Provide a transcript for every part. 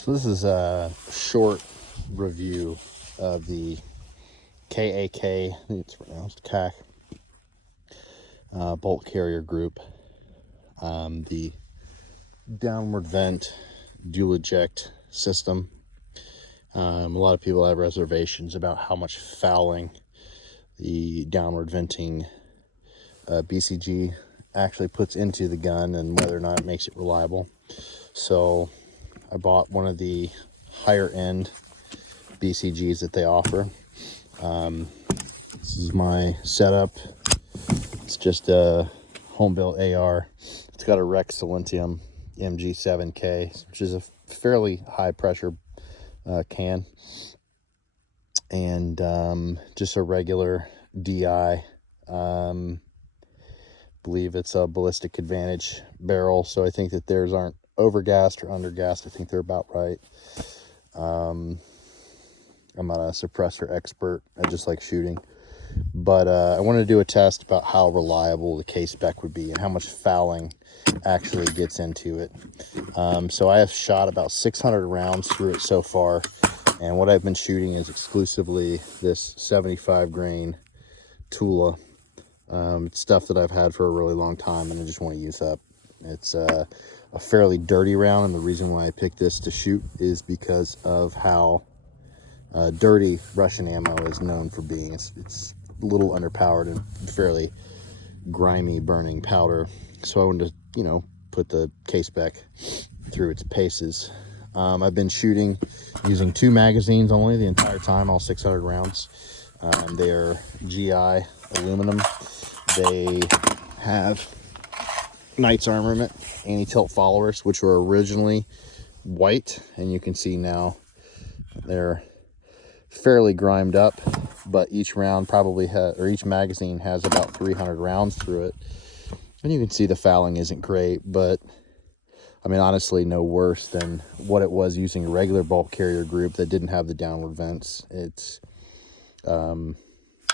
So this is a short review of the KAK, I think it's pronounced KAK, bolt carrier group. The downward vent dual eject system. A lot of people have reservations about how much fouling the downward venting BCG actually puts into the gun and whether or not it makes it reliable. So I bought one of the higher end BCGs that they offer. This is my setup. It's just a home built AR. It's got a Rex Silentium MG7K, which is a fairly high pressure can, and just a regular DI. Believe it's a ballistic advantage barrel, so I think that theirs aren't overgassed or undergassed. I think they're about right. I'm not a suppressor expert. I just like shooting, but I wanted to do a test about how reliable the K-Spec would be and how much fouling actually gets into it. So I have shot about 600 rounds through it so far, and what I've been shooting is exclusively this 75 grain Tula. It's stuff that I've had for a really long time and I just want to use up. It's a fairly dirty round, and the reason why I picked this to shoot is because of how dirty Russian ammo is known for being. It's a little underpowered and fairly grimy burning powder. So I wanted to, put the K-Spec through its paces. I've been shooting using 2 magazines only the entire time, all 600 rounds. They are GI aluminum. They have Knight's Armament anti-tilt followers, which were originally white, and you can see now they're fairly grimed up, but each round probably each magazine has about 300 rounds through it, and you can see the fouling isn't great, but I mean, honestly, no worse than what it was using a regular bolt carrier group that didn't have the downward vents. It's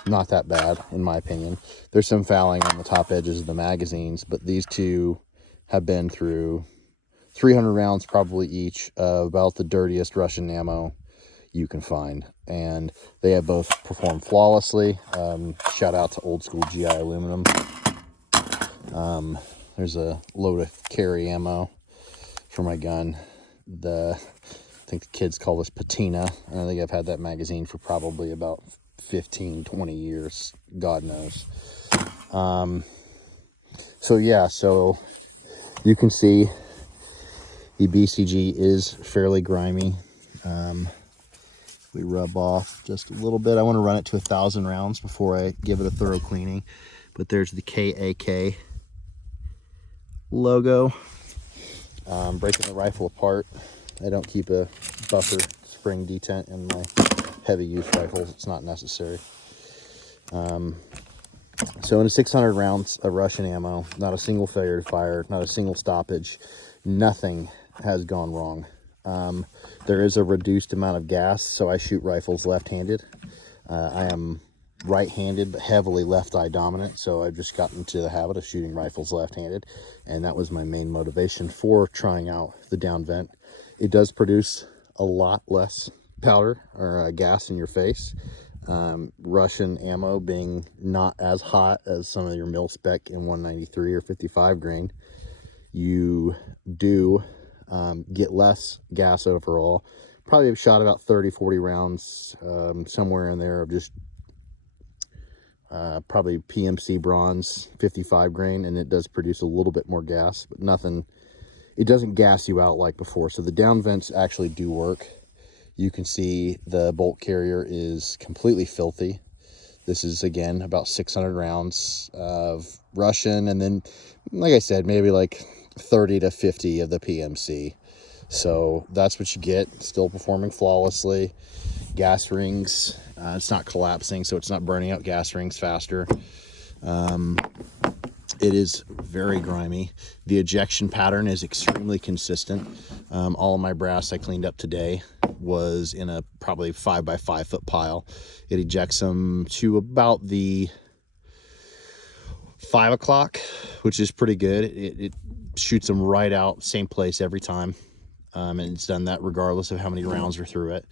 not that bad, in my opinion. There's some fouling on the top edges of the magazines, but these two have been through 300 rounds probably each of about the dirtiest Russian ammo you can find, and they have both performed flawlessly. Shout out to old school GI aluminum. There's a load of carry ammo for my gun. I think the kids call this patina, and I think I've had that magazine for probably about 15-20 years, God knows. So yeah, so you can see the BCG is fairly grimy. We rub off just a little bit. I want to run it to 1,000 rounds before I give it a thorough cleaning. But there's the KAK logo. Breaking the rifle apart. I don't keep a buffer spring detent in my heavy use rifles. It's not necessary. So in 600 rounds of Russian ammo, not a single failure to fire, not a single stoppage, nothing has gone wrong. There is a reduced amount of gas, so I shoot rifles left-handed. I am right-handed but heavily left-eye dominant, so I've just gotten into the habit of shooting rifles left-handed, and that was my main motivation for trying out the down vent. It does produce a lot less powder or gas in your face. Russian ammo being not as hot as some of your mil-spec in 193 or 55 grain, you do get less gas overall. Probably have shot about 30-40 rounds, somewhere in there, of just probably PMC bronze 55 grain, and it does produce a little bit more gas, but nothing, it doesn't gas you out like before. So the down vents actually do work. You can see the bolt carrier is completely filthy. This is, again, about 600 rounds of Russian, and then, like I said, maybe like 30 to 50 of the PMC. So that's what you get. Still performing flawlessly. Gas rings, it's not collapsing, so it's not burning out gas rings faster. It is very grimy. The ejection pattern is extremely consistent. All of my brass I cleaned up today was in a probably 5x5 foot pile. It ejects them to about the 5 o'clock, which is pretty good. It shoots them right out, same place every time. and it's done that regardless of how many rounds are through it.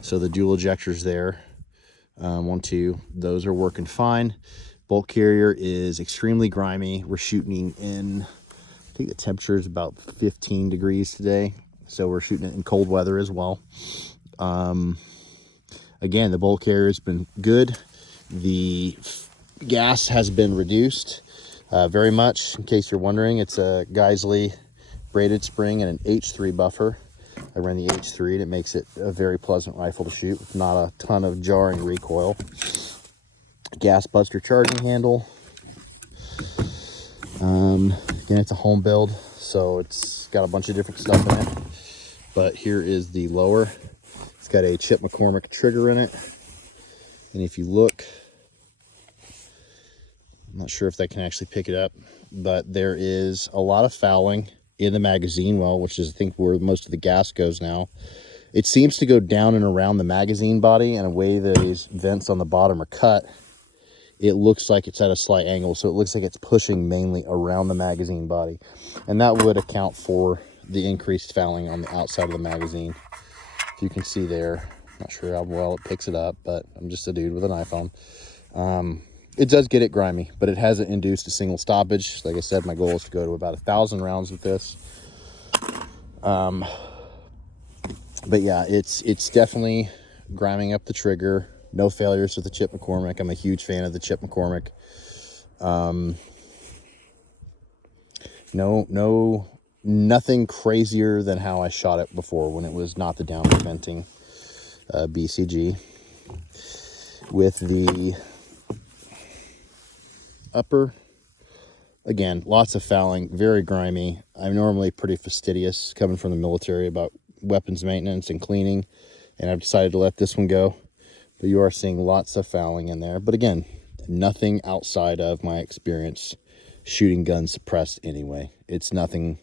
So the dual ejectors there, 1, 2, those are working fine. Bolt carrier is extremely grimy. We're shooting in, I think the temperature is about 15 degrees today, so we're shooting it in cold weather as well. Again, the bolt carrier has been good. The gas has been reduced very much. In case you're wondering, it's a Geisley braided spring and an H3 buffer. I ran the H3 and it makes it a very pleasant rifle to shoot with not a ton of jarring recoil. Gas buster charging handle. Again, it's a home build, so it's got a bunch of different stuff in it. But here is the lower. It's got a Chip McCormick trigger in it. And if you look, I'm not sure if that can actually pick it up, but there is a lot of fouling in the magazine well, which is I think where most of the gas goes now. It seems to go down and around the magazine body, and the way these vents on the bottom are cut, it looks like it's at a slight angle, so it looks like it's pushing mainly around the magazine body, and that would account for the increased fouling on the outside of the magazine. If you can see there, not sure how well it picks it up, but I'm just a dude with an iPhone. It does get it grimy, but it hasn't induced a single stoppage. Like I said, my goal is to go to about 1,000 rounds with this. But yeah, it's definitely griming up the trigger. No failures with the Chip McCormick. I'm a huge fan of the Chip McCormick. Nothing crazier than how I shot it before when it was not the downward venting BCG. With the upper, again, lots of fouling, very grimy. I'm normally pretty fastidious coming from the military about weapons maintenance and cleaning, and I've decided to let this one go. But you are seeing lots of fouling in there. But again, nothing outside of my experience shooting guns suppressed anyway. It's nothing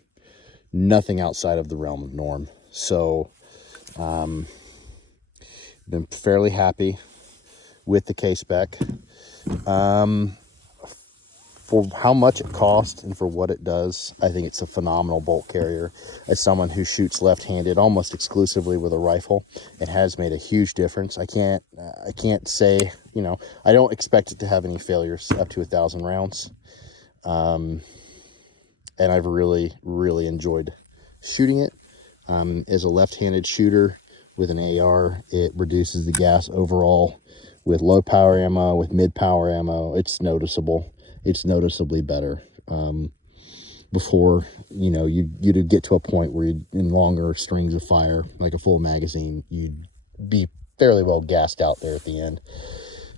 outside of the realm of norm. So been fairly happy with the K-Spec. For how much it costs and for what it does, I think it's a phenomenal bolt carrier. As someone who shoots left-handed almost exclusively with a rifle, it has made a huge difference. I can't say, you know, I don't expect it to have any failures up to 1,000 rounds. And I've really, really enjoyed shooting it. As a left-handed shooter with an AR, it reduces the gas overall. With low power ammo, with mid power ammo, it's noticeable. It's noticeably better. Before, you know, you'd get to a point where you'd, in longer strings of fire, like a full magazine, you'd be fairly well gassed out there at the end.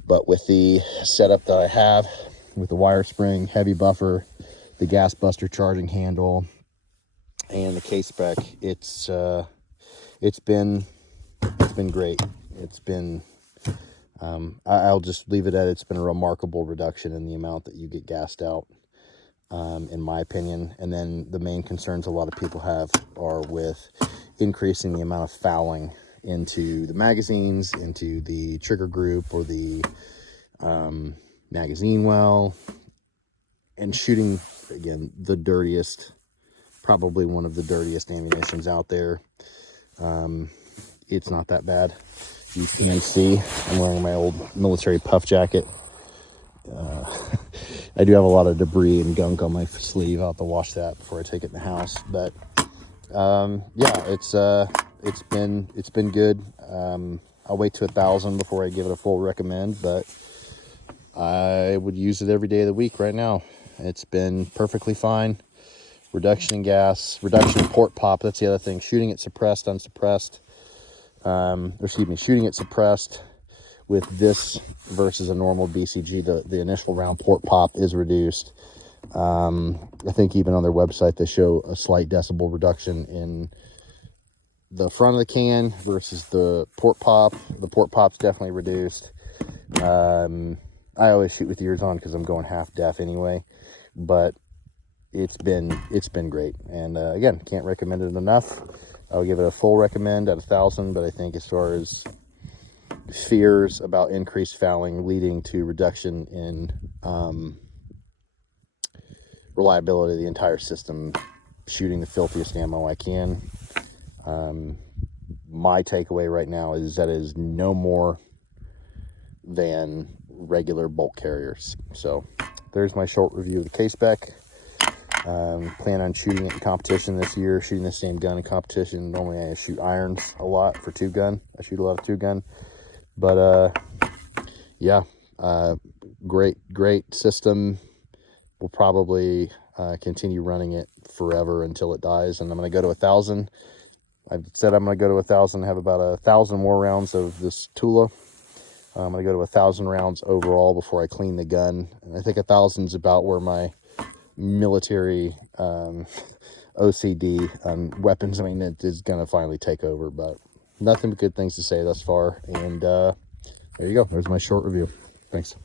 But with the setup that I have, with the wire spring, heavy buffer, the gas buster charging handle, and the K-Spec, it's been great. It's been I'll just leave it at it's been a remarkable reduction in the amount that you get gassed out, in my opinion. And then the main concerns a lot of people have are with increasing the amount of fouling into the magazines, into the trigger group or the magazine well, and shooting, again, the dirtiest, probably one of the dirtiest ammunitions out there. It's not that bad. You can see I'm wearing my old military puff jacket. I do have a lot of debris and gunk on my sleeve. I'll have to wash that before I take it in the house. But yeah, it's been good. I'll wait to 1,000 before I give it a full recommend, but I would use it every day of the week right now. It's been perfectly fine. Reduction in gas, reduction in port pop. That's the other thing. Shooting it suppressed, unsuppressed. Shooting it suppressed with this versus a normal BCG, the initial round port pop is reduced. I think even on their website they show a slight decibel reduction in the front of the can versus the port pop. The port pop's definitely reduced. I always shoot with ears on because I'm going half deaf anyway, but it's been great. And again, can't recommend it enough. I'll give it a full recommend at 1,000, but I think as far as fears about increased fouling leading to reduction in reliability of the entire system, shooting the filthiest ammo I can, My takeaway right now is that it is no more than regular bolt carriers. So there's my short review of the K-Spec. Plan on shooting it in competition this year, shooting the same gun in competition. Normally I shoot irons a lot for 2-gun. I shoot a lot of 2-gun. But yeah, great system. We'll probably continue running it forever until it dies, and I'm going to go to 1,000. I've said I'm going to go to 1,000, have about 1,000 more rounds of this Tula. I'm going to go to 1,000 rounds overall before I clean the gun. And I think 1,000 is about where my military OCD on weapons, I mean, it is going to finally take over. But nothing but good things to say thus far. And there you go. There's my short review. Thanks.